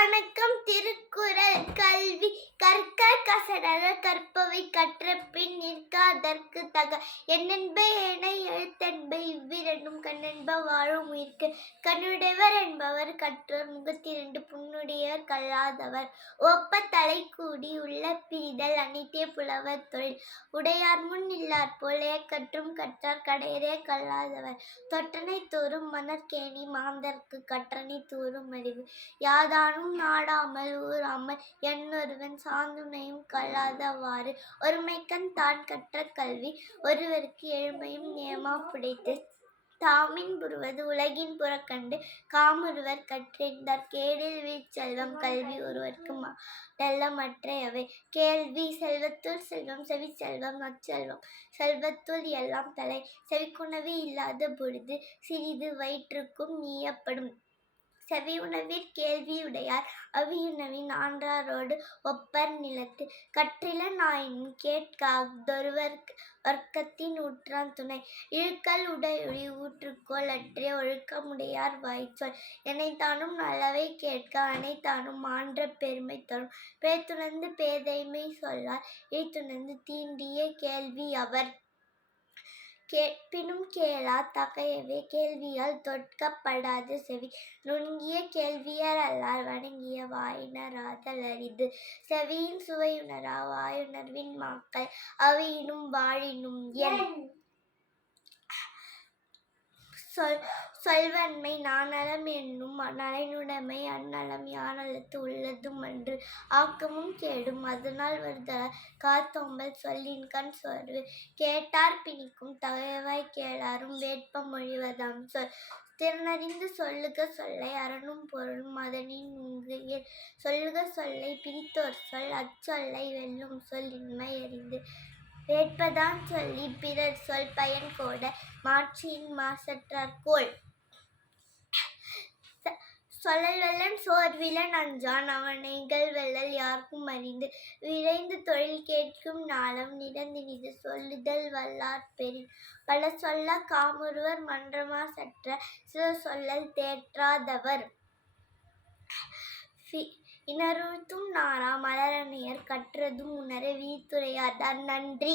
வணக்கம் திருக்குறள் கல்வி கற்க கசடர கற்பவை கற்ற பின் நிற்காதற்கு தக என்னென்பை என எழுத்தென்பை இவ்விரண்டும் கண்ணென்ப வாழும் உயிர்க்கு. கண்ணுடையவர் என்பவர் கற்றோர் முகத்திரண்டு புண்ணுடையவர் கல்லாதவர். ஒப்ப தலை கூடி உள்ள பிரிதல் அனைத்தே புலவர் தொழில். உடையார் முன் இல்லார் போலே கற்றும் கற்றார் கடையரே கல்லாதவர். தொட்டனை தோறும் மணற்கேணி மாந்தர்க்கு கற்றனை தூறும் அறிவு. யாதானும் நாடாமல் ஊறாமல் என்னொருவன் சாந்துணையும் கல்லாதவாறு ஒருமைக்கண் தான் கற்ற கல்வி. ஒருவருக்கு எழுமையும் நியமா புடைத்து தாமின் புருவது உலகின் புறக்கண்டு. காமொருவர் கற்றிருந்தார் கேடில் வீச்செல்வம் கல்வி ஒருவருக்கு மற்றையவை கேள்வி செல்வத்துள் செல்வம் செவி செல்வம் நற்செல்வம். செல்வத்துள் எல்லாம் தலை. செவிக்குணவே இல்லாத பொழுது சிறிது வயிற்றுக்கும் நீயப்படும். செவி உணவிற் கேள்வியுடையார் அவியுணவின் ஆன்றாரோடு ஒப்பர் நிலத்து. கற்றில நாயின் கேட்காதொருவர் வர்க்கத்தின் ஊற்றான் துணை. இழுக்கல் உடையுடி ஊற்றுக்கோள் அற்றே ஒழுக்கமுடையார் வாய்ச்சொல். எனைத்தானும் நல்லவை கேட்க அனைத்தானும் ஆன்ற பெருமை தரும். பேத்துணர்ந்து பேதைமை சொல்லார். இழித்துணர்ந்து தீண்டிய கேள்வி அவர் கேட்பினும் கேளாத் தகையவே கேள்வியால் தொட்கப்படாது செவி. நுண்கிய கேள்வியர் அல்லார் வணங்கிய வாயினராதல் அரிது. செவியின் சுவையுணரா வாயுணர்வின் மாக்கள் அவையினும் வாழினும் என் சொல் சொல்வன்மை நாணலம் என்னும் நலனுடைமை அந்நலம் யானலத்து உள்ளதும் அன்று ஆக்கமும் கேடும். அதனால் வருதலால் காத்தோம்பல் சொல்லின்கண் சோர்வு கேட்டார் பிணிக்கும் தகையவாய் கேளாரும் வேட்பம் மொழிவதாம். சொல் திறனறிந்து சொல்லுக சொல்லை அரணும் பொருளும் அதனின் உங்கு சொல்லுக சொல்லை பிரித்தோர் சொல் அச்சொல்லை வெல்லும் சொல் இன்மை அறிந்து வேட்பதான் சொல்லி பிறர் சொல் பயன் கோட மாட்சியின் மாசற்றார்கோள் சொல்லல் வெல்லன் சோர்விலன் அஞ்சான் அவன் வெள்ளல் யாருக்கும் அறிந்து விரைந்து தொழில் கேட்கும் நாளம் நிறந்தினிது சொல்லுதல் வல்லார் பெரின். பல சொல்ல காமுருவர் மன்றமா சற்ற சில சொல்லல் தேற்றாதவர். இனருத்தும் நாரா மலரணியர் கற்றதும் உணர விரித்துரையார் நன்றி.